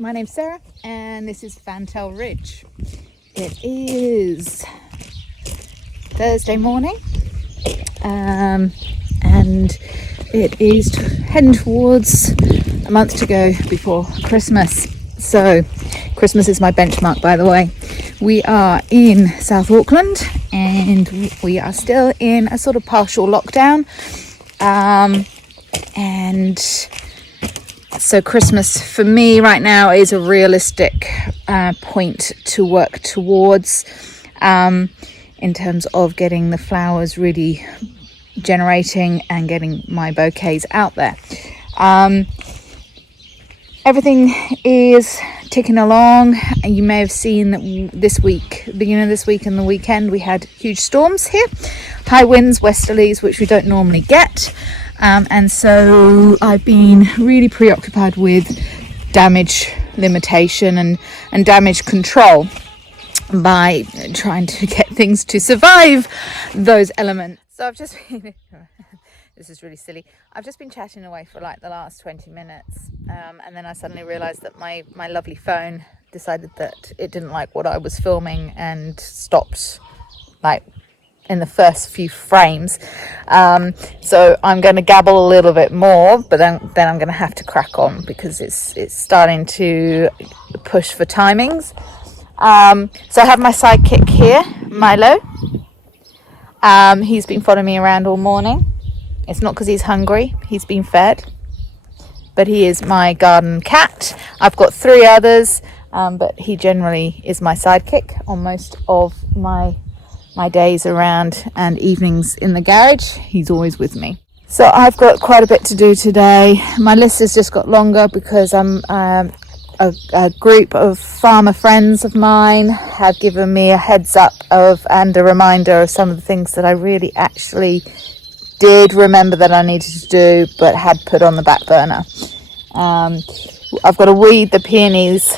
My name's Sarah and this is Fantail Ridge. It is Thursday morning and it is heading towards a month to go before Christmas. So Christmas is my benchmark, by the way. We are in South Auckland and we are still in a sort of partial lockdown, and so Christmas for me right now is a realistic point to work towards in terms of getting the flowers really generating and getting my bouquets out there. Everything is ticking along. You may have seen that this week, beginning of this week and the weekend, we had huge storms here, high winds, westerlies, which we don't normally get. And so I've been really preoccupied with damage limitation and damage control by trying to get things to survive those elements. So I've just been, this is really silly. I've just been chatting away for like the last 20 minutes. And then I suddenly realized that my lovely phone decided that it didn't like what I was filming and stopped like in the first few frames. So I'm going to gabble a little bit more, but then I'm going to have to crack on because it's starting to push for timings. So I have my sidekick here, Milo. He's been following me around all morning. It's not because he's hungry, he's been fed, but he is my garden cat. I've got 3 others, but he generally is my sidekick on most of my days around and evenings in the garage. He's always with me. So I've got quite a bit to do today. My list has just got longer because a group of farmer friends of mine have given me a heads up and a reminder of some of the things that I really actually did remember that I needed to do but had put on the back burner. I've got to weed the peonies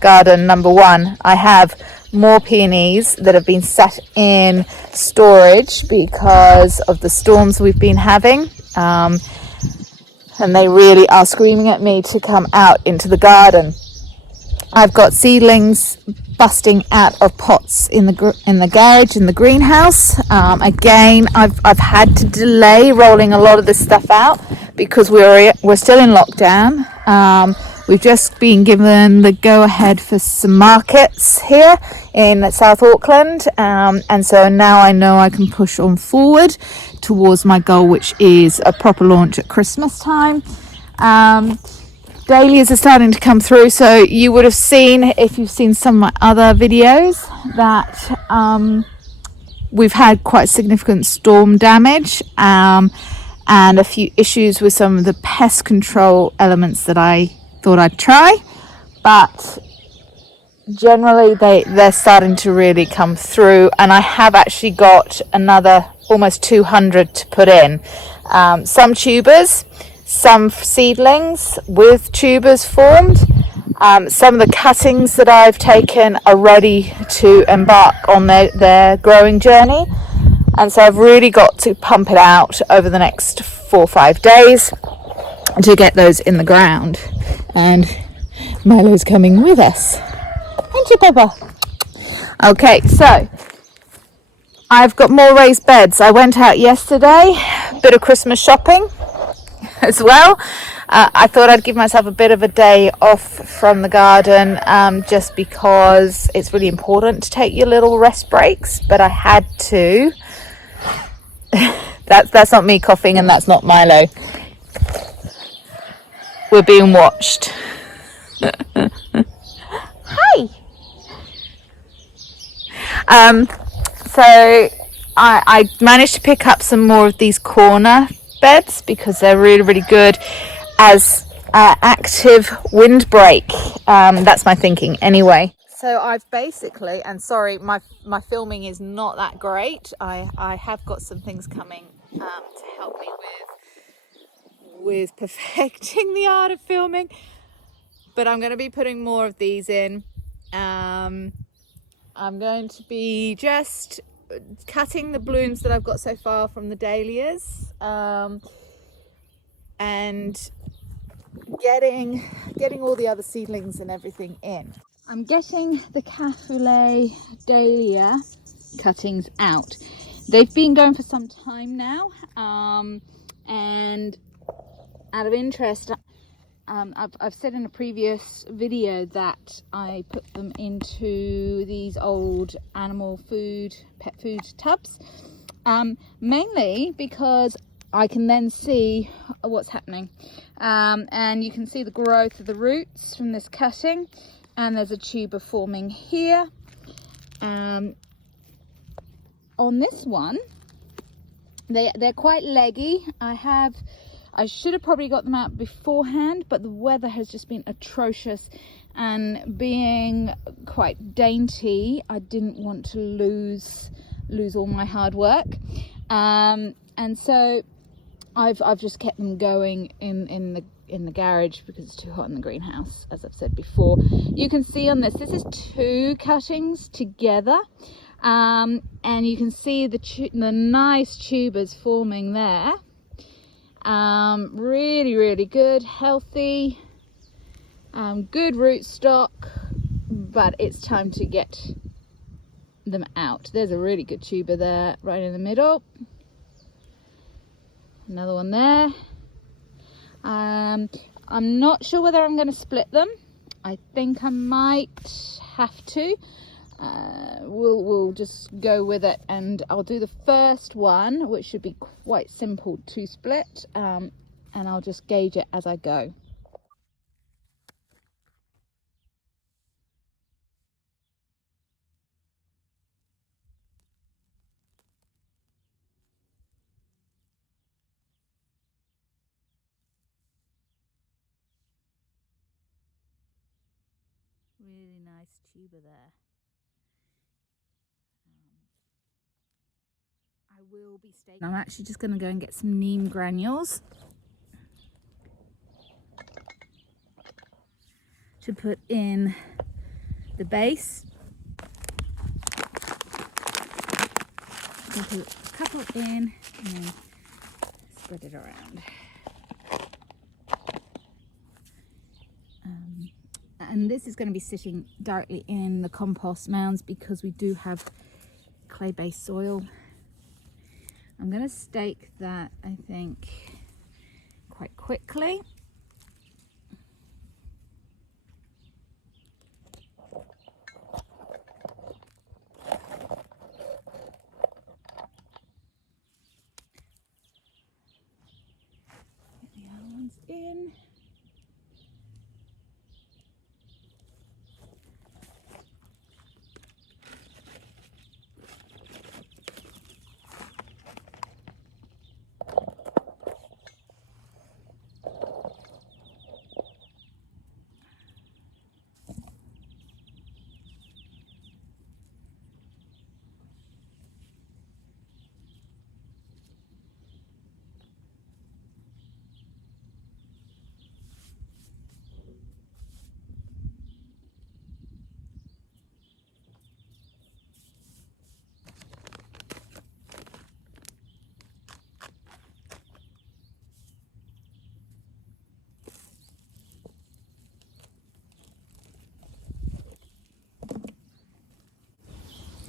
garden, number 1. I have more peonies that have been sat in storage because of the storms we've been having, and they really are screaming at me to come out into the garden. I've got seedlings busting out of pots in the garage, in the greenhouse. Again, I've had to delay rolling a lot of this stuff out because we're still in lockdown. We've just been given the go-ahead for some markets here in South Auckland, and so now I know I can push on forward towards my goal, which is a proper launch at Christmas time. Dahlias are starting to come through, so you would have seen, if you've seen some of my other videos, that we've had quite significant storm damage and a few issues with some of the pest control elements that I thought I'd try, but generally they're starting to really come through, and I have actually got another almost 200 to put in. Some tubers, some seedlings with tubers formed. Some of the cuttings that I've taken are ready to embark on their growing journey, and so I've really got to pump it out over the next 4 or 5 days to get those in the ground. And Milo's coming with us. Thank you, Papa. Okay, so I've got more raised beds. I went out yesterday, bit of Christmas shopping as well. I thought I'd give myself a bit of a day off from the garden, just because it's really important to take your little rest breaks, but I had to. That's not me coughing, and that's not Milo. We're being watched. Hi. So I managed to pick up some more of these corner beds because they're really, really good as active windbreak. That's my thinking anyway. So I've basically, and sorry, my filming is not that great. I have got some things coming to help me with perfecting the art of filming, but I'm going to be putting more of these in. I'm going to be just cutting the blooms that I've got so far from the Dahlias, and getting all the other seedlings and everything in. I'm getting the cassoulet dahlia cuttings out. They've been going for some time now, and out of interest, I've said in a previous video that I put them into these old animal food, pet food tubs, mainly because I can then see what's happening, and you can see the growth of the roots from this cutting, and there's a tuber forming here. On this one, they're quite leggy. I should have probably got them out beforehand, but the weather has just been atrocious, and being quite dainty, I didn't want to lose all my hard work, and so I've just kept them going in the garage because it's too hot in the greenhouse, as I've said before. You can see on this is 2 cuttings together, and you can see the nice tubers forming there. Really good, healthy, good root stock, but it's time to get them out. There's a really good tuber there right in the middle, another one there. I'm not sure whether I'm going to split them. I think I might have to. We'll just go with it, and I'll do the first one, which should be quite simple to split, and I'll just gauge it as I go. Really nice tuber there. I will be staking. I'm actually just going to go and get some neem granules to put in the base. I'll put a couple in and then spread it around. And this is going to be sitting directly in the compost mounds because we do have clay-based soil. I'm going to stake that, I think, quite quickly. Get the other ones in.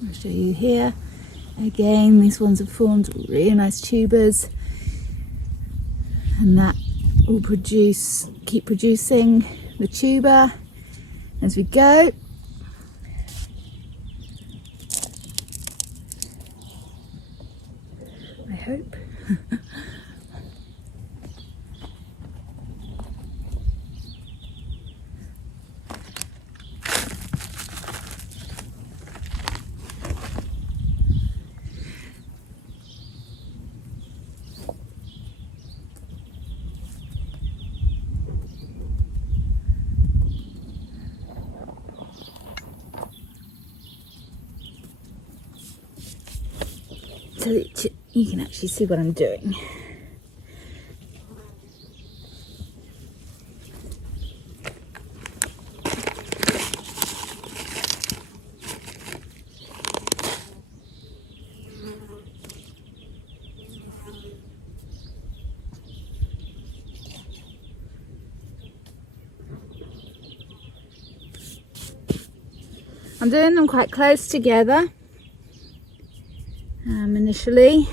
I'll show you here. Again, these ones have formed really nice tubers, and that will keep producing the tuber as we go. I hope. So that you can actually see what I'm doing. I'm doing them quite close together. Initially,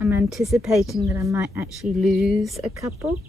I'm anticipating that I might actually lose a couple.